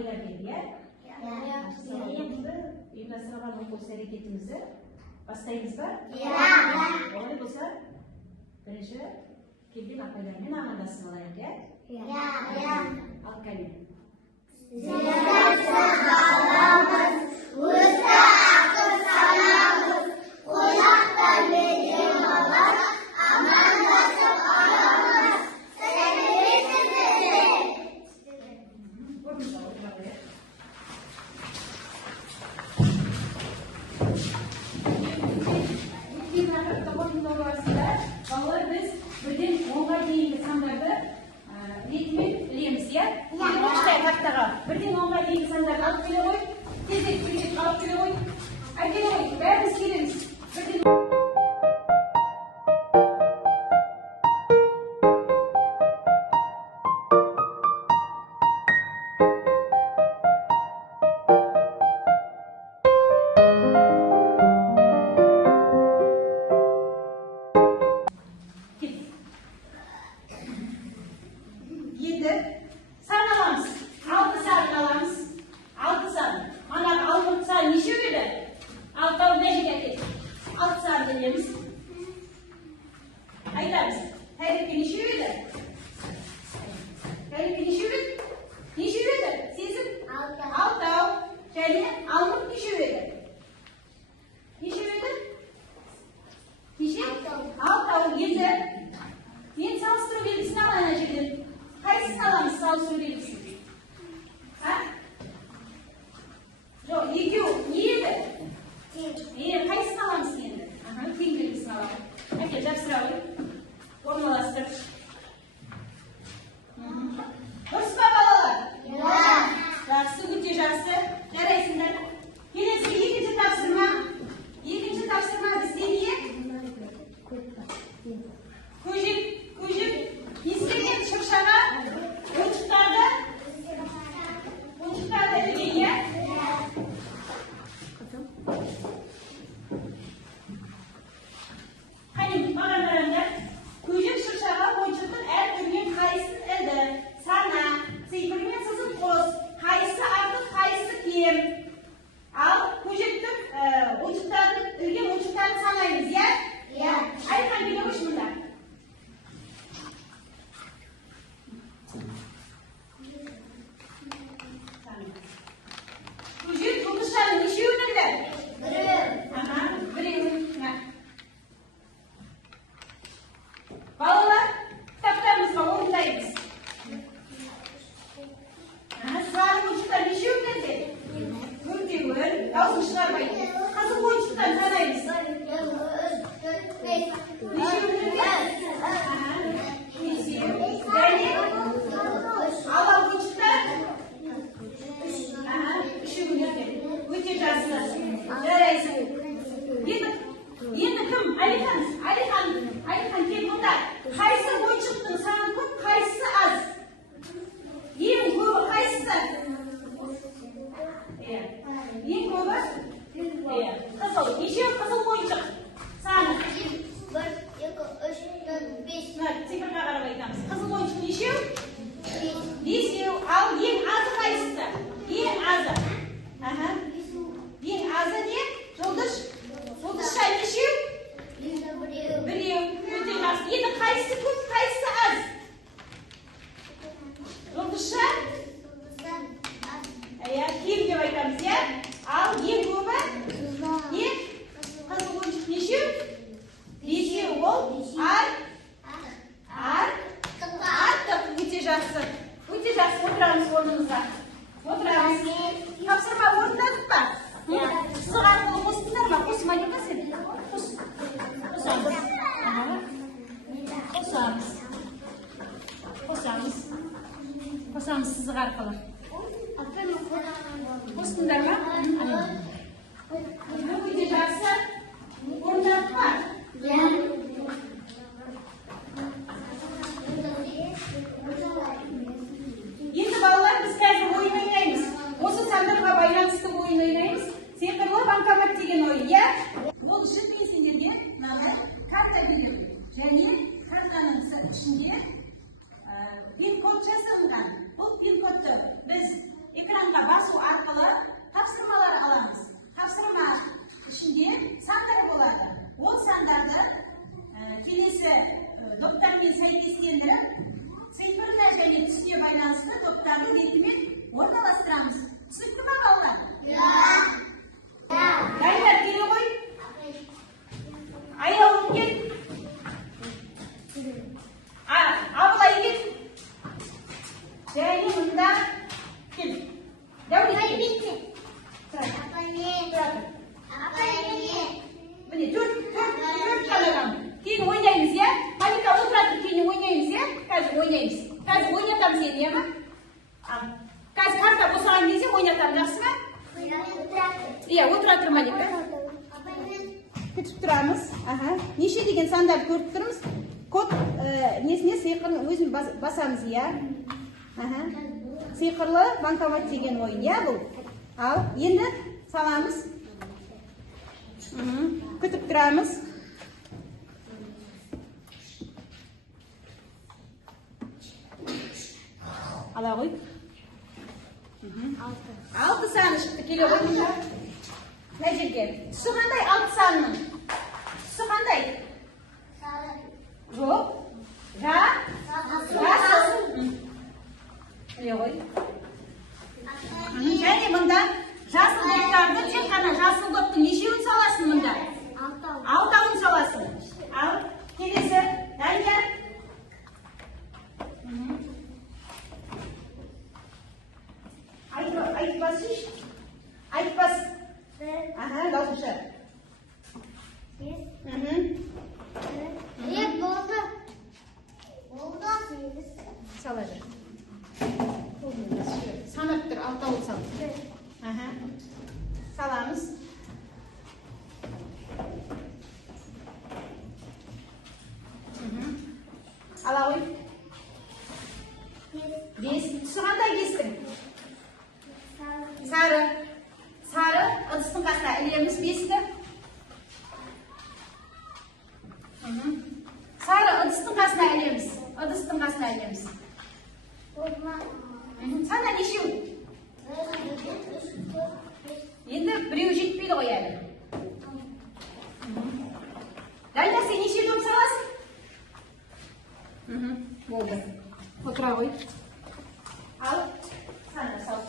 o'yladik ya. Uyumastirib olib qo'yish harakatimizni boshlaymiz-mi? Bo'ldi bo'lsa, birinchi kelgan opalarning namadasini olaylik. Alkalin. Birden olmayı değil insanlar alıp bile koy. Tezek alıp bile koy. Erken koy. Veriniz geliniz. Birden... Yedi. Sarılamız. 6 saat alamız. 6 saat. Mana 6 saat nişi öyle. 6 saat ne getir? 6 saat deniyoruz. Aylarız. Her iki nişi öyle. Her iki nişi öyle. Nişi öyle. Sizin 6 saat. Şöyle almak nişi öyle. Nişi öyle. Nişi 6 saat 7. Yeni çalıştırı bilgisini alınacak. Kayısı salamız sağ söyleyebiliriz. Ha? Yok, yedi. İyi, kayısı salamız yedi. Aha, tingili salam. Hadi, cep sıralayın. Ormalaştır. Hoş babalar. Жақсы, өте жақсы. Жарайсыңдар. Келесі екінші тапсырма. Екінші тапсырма бізде не? Көжек. Ескерген шыршаға ойыншықтарды ілген, иә? Қайын, маған қараңдар. Көжек шыршаға ойыншықтың әр түрінен қайсысын ілді. Сана, цифрмен сызып қос. Қайсы артық, қайсы кем. Ал көжектің ойыншықтарды ілген ойыншықтарды санаймыз, иә? Айтқан біле қойшы мұнда. Балалар, kitaplarımızda ortadayız. Sağlık oyuncular bir şey yok dedi. Örtüyor, yazın çıkarmayın. Kazık oyuncular tanıyız. Bir şey yok dedi. Yani, Allah oyuncular. Bir şey yok dedi. Öteceğiz. Yarayız. Енді кім? Алихан кел мұнда. Қайсы ойыншықтың саны көп, қайсысы аз? Ең көбі қайсысы? Ең көбі? basu arqılı tapsırmalar alamız. Tapsırma içinde sanları болады. O sandarda келесі топтармен сәйкестендіріп, цифрлі және түске байланысты топтарды ретімен орналастырамыз. Түсінікті ме балалар? Дайындар, келе ғой. Аяулым кел. Абылай кел. Және мұнда кел. Дәулет кел. Міне, төрт қалағам. Кейін ойнаймыз, я? Малика, отыратыр, кейін ойнаймыз, я? Қазір ойнаймыз. Қазір ойнатам сені, я ма? Қазір қарта босаған кезде ойнатам, жақсы ма? Иә, отыратыр, Малика. Күтіп тұрамыз. Неше деген сандарды көріп тұрмыз. Код несіне сиқырлы өзін басамыз, я? Сиқырлы банкомат деген ойын, я бұл? Ал, енді саламыз. Күтіп тұрамыз. Ала ғой. 6 саны шықты, келе ғой. Мына жерге. Түсі қандай 6 санының? Түсі қандай? Жоқ. Жасыл. Келе ғой. Және мұнда жасыл доптарды тек қана жасыл доптың нешеуін саласың мұнда? 6-ауын саласың. Ал, келесі. Дайындар. Айтпас еш? Айтпас. Даусынша. Болды. Сала жүр. Санап тұр, 6-ауын сал. Саламыз. Ала ғой. 5. Түсі қандай кестің? Сары. Сары. Ыдыстың қасына ілеміз 5-ті. Сары ыдыстың қасына ілеміз. Ыдыстың қасына ілеміз. Сана нешеу? Енді біреу жетпейді ғой әлі. Дайындар, сен неше доп саласың? Болды. Отыра ғой. Ал, сана сал.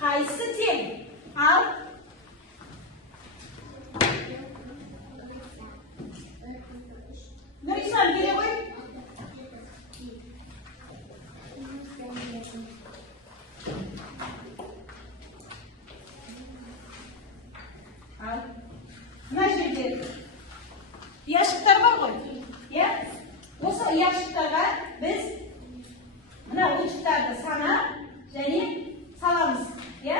qaysi teng? Al. Nurison bera qo'y. Al. Mana shu yerda yashiqlar bor qo'y. Ya? O'sha yashiqlarga biz mana o'yinchiqlarni sanab, ya'ni salamiz. Ya?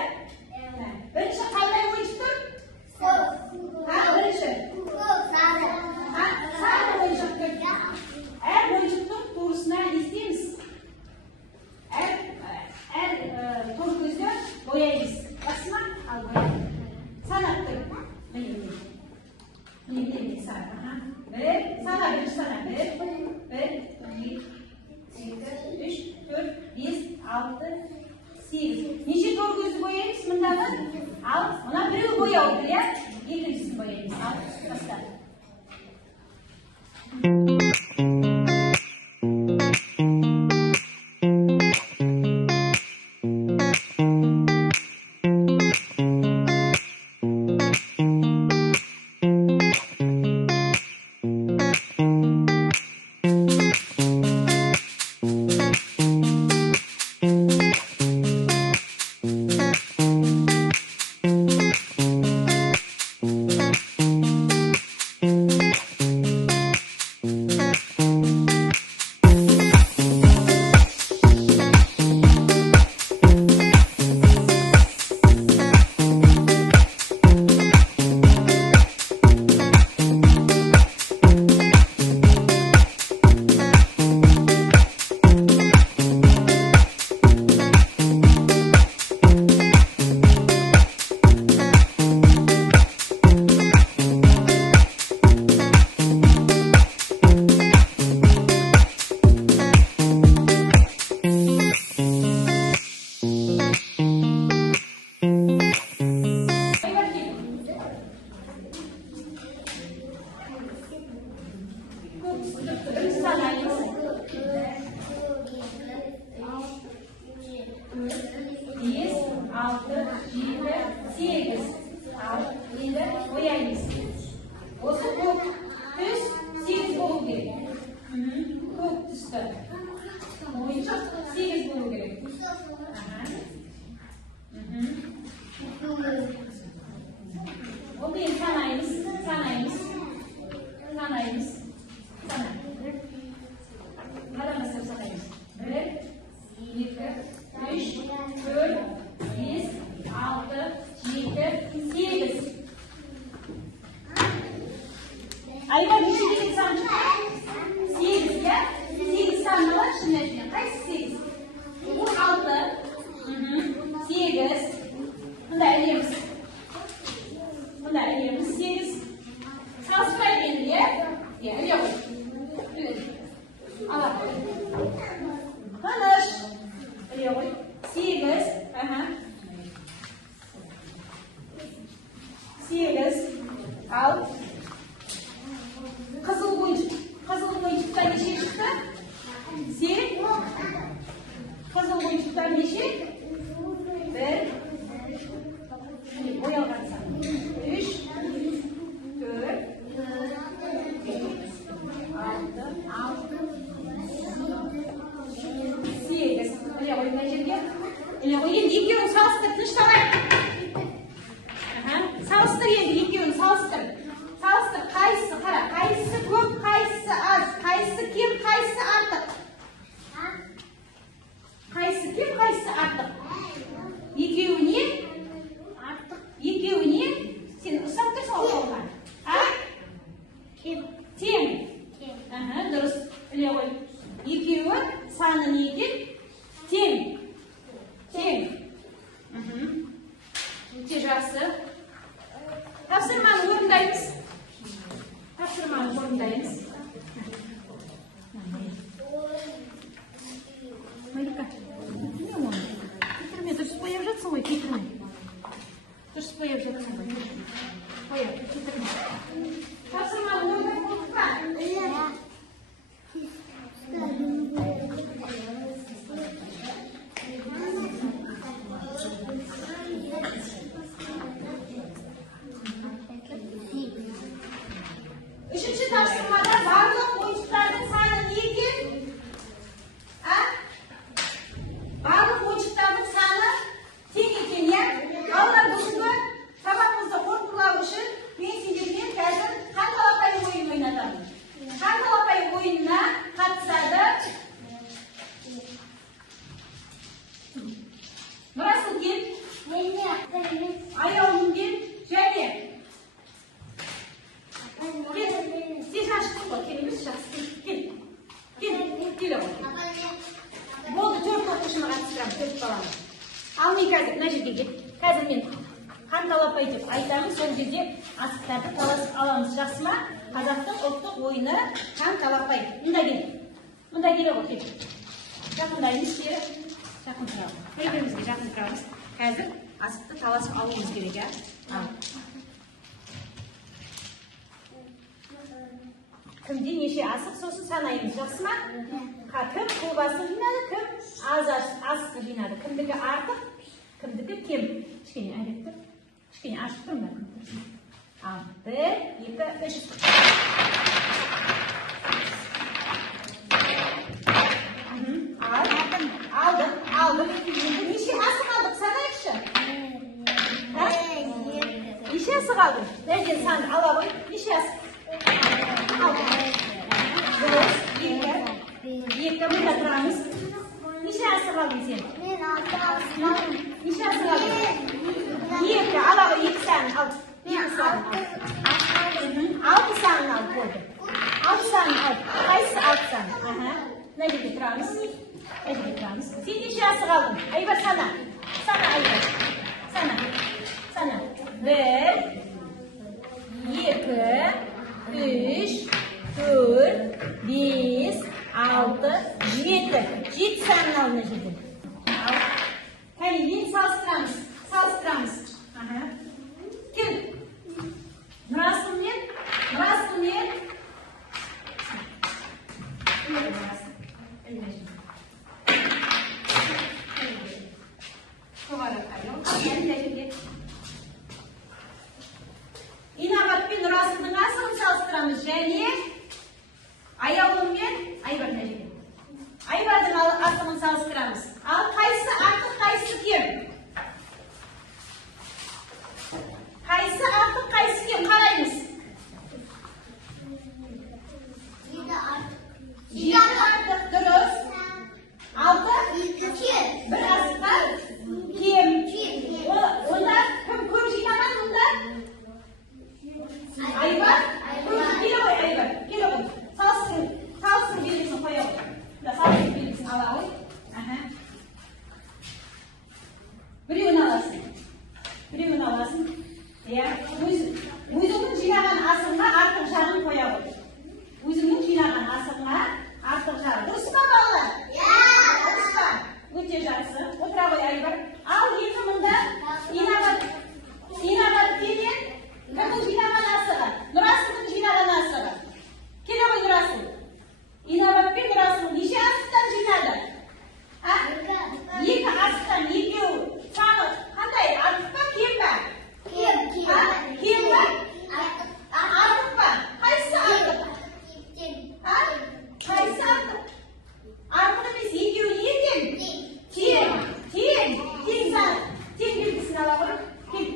Birinchi qanday o'yinchiqdir? Ha, birinchi. Ha, sari o'yinchiqdir. O'yinchiqni to'g'risidan istaymiz. To'g'ri ko'zga bo'yaymiz. Rasman al bo'yaymiz. Sanatdir. Birinchi sana. Bir, sana birinchi sana. Bir, ikki, uch, to'rt, besh, olti, sekiz. Necha to'rt ko'zni bo'yaymiz bundami? Al, mana biri bo'yaydi, ya. Ikkinchisini bo'yaymiz. Al, basta. Beş, altı, yedi, sekiz. Endi bo'yaymiz. O'zi ko'k tus 8 bo'lishi kerak. Ko'k tusda. O'yinchoq 8 bo'lishi kerak. Onu sanayimiz. Qaramasam sanayimiz. 1, 2, 3, 4, 5, 6, 7, 8. Ayva bir şey dedik sanki. 8 ya. 8 tane var şimdi. Kaç 8? Bu 6. 8. Bunu da eliyoruz. 8. Transfer ediliyor. Yani yok. Allah. Tanış. Yok. 8. 8. Al. Kızıl boyunçuktan neşe çıktı? 8. Kızıl boyunçuktan neşe? 1. Şimdi boyalgan sana. 3. 4. 5. 6. 8. Öyle koyun mecburiyet. Öyle koyun. Yıkıyorum salыстır. Tınçtalar. Salыстır yendi. Yıkıyorum salыстır. Salыстır. Kayısı kara. Kayısı көп, kayısı az. Kayısı kim, kayısı artık. Kayısı kim, kayısı artık. Екеуіне artık. Екеуіне sen ысап тұрсың ол қолға. Тең. Дұрыс. Біле ғой. Екеуі саны не екен? Тең. Өте жақсы. Тапсырманы орындаймыз. Малика, не оны. Кетірме, дұрыс бояп жатсың ғой, кетірме. Дұрыс бояп жатсың ғой. Бояп, кетірме. Тапсырманы орындай болдық па? Ayağımın gel. Şöyle. Gel. Siz açtın bak. Elimiz şahsı. Gel. Gel. Gel oğlum. Болды, 4 оқушыны қатыстырамыз, 4 баланы. Ал мен қазір мына жерге кел. Қазір мен қанталапай деп айтамын, сол жерде асықтарды таласып аламыз. Жақсы ма? Қазақтың ұлттық ойыны қанталапай. Мұнда кел. Мұнда келе ғой, кел. Жақындаймыз, кері. Жақын тұрамыз. Бір-бірімізге жақын тұрамыз. Қазір асықты таласып алуымыз керек, ә? Ал. Кімде неше асық, сосын санаймыз. Жақсы ма? Кім көп асық жинады, кім аз асық жинады. Кімдікі артық, кімдікі кем. Кішкене әретті. Кішкене ашып тұрмын. Ал, 1, 2, 3. Алдым. Неше асық алдық, санайықшы. Неше асық алдым? Дәлден санды ала ғой. Неше асық? Алдым. 1, 2, мұнда тұрамыз. Неше асық алдың сен? Мен 6 асық алдым. Неше асық алдың? 2, ала ғой, 2 санын ал. 6 санын ал, болды. 6 санын ал. Қайсы 6 санын? Мына жерге тұрамыз. Сен неше асық алдың? Айбар сана. Сана Айбар. Сана. 1, 2, 3, 4, 5, 6, 7. 7 санын ал мына жерден. Кәне, енді салыстырамыз. Кел. Нұрасылмен. Инабатпен Нұрасылдың асығын салыстырамыз. Және Аяулыммен Айбардың асығын салыстырамыз. Ал қайсы артық, қайсы кем? Қайсы артық, қайсы кем? Қараймыз. 7 артық, дұрыс. 6, 1 асыққа кем. Онда кім көп жинаған онда? Айбар? Келе ғой Айбар. Салсын белгісін қоя ғой. Салсын белгісін ала ғой. Біреуін аласың. Өзіңнің жинаған асығыңа артық жағын қоя ғой. Дұрыс па балалар? Дұрыс па? Өте жақсы. Отыра ғой Айбар. Ал екі мында инабат пенен кімнің жинаған асығы? Нұрасылдың жинаған асығы. Келе ғой Нұрасыл. Инабат пен Нұрасыл неше асықтан жинады? 2 асықтан, 2. Саны қандай? Артық па, кем ба? Кем ба? Артық па? Қайсы артық? Қайсы артық? Артық емес, 2 не кем? Тең саны. Тең белгісін ала ғой. Кел.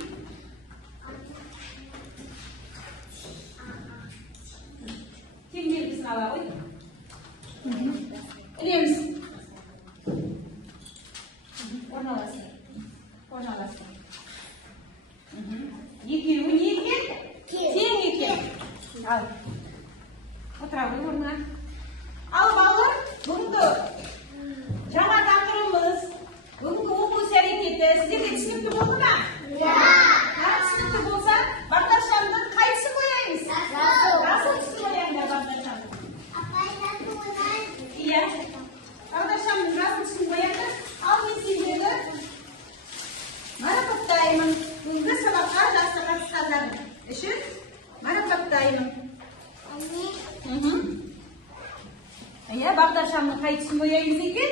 Тең белгісін ала ғой. Ілеміз. Орналасың. 2 не екен? Тең екен. Ал. Отыра ғой орнына. Ал балалар, бүгінгі жаңа тақырыбымыз, бүгінгі оқу іс-әрекеті сіздерге түсінікті болды ма? Түсінікті болса, бағдаршамның қайсысын бояймыз? Жасыл түсін бояйыңдар бағдаршамның. Иә. Бағдаршамның жасыл түсін бояйыңдар. Ал мен сендерді марапаттаймын. Бүгінгі сабаққа жақсы қатысқандардың үшін марапаттаймын. Иә, бағдаршамның қай түсін бояймыз екен?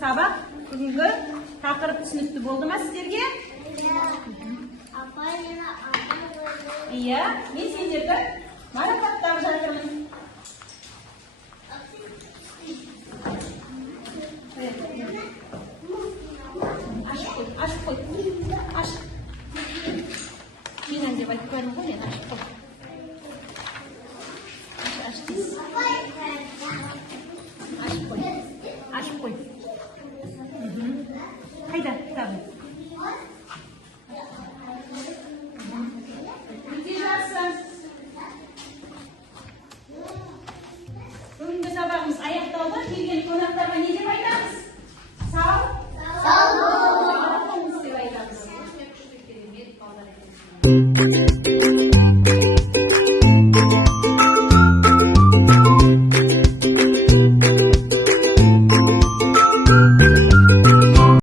Сабақ бүгінгі тақырып түсінікті болды ма сіздерге? Иә, мен сендерді марапаттап жатырмын. Ашып қой. Мен деп айтып қойдым ғой, мен ашып қой.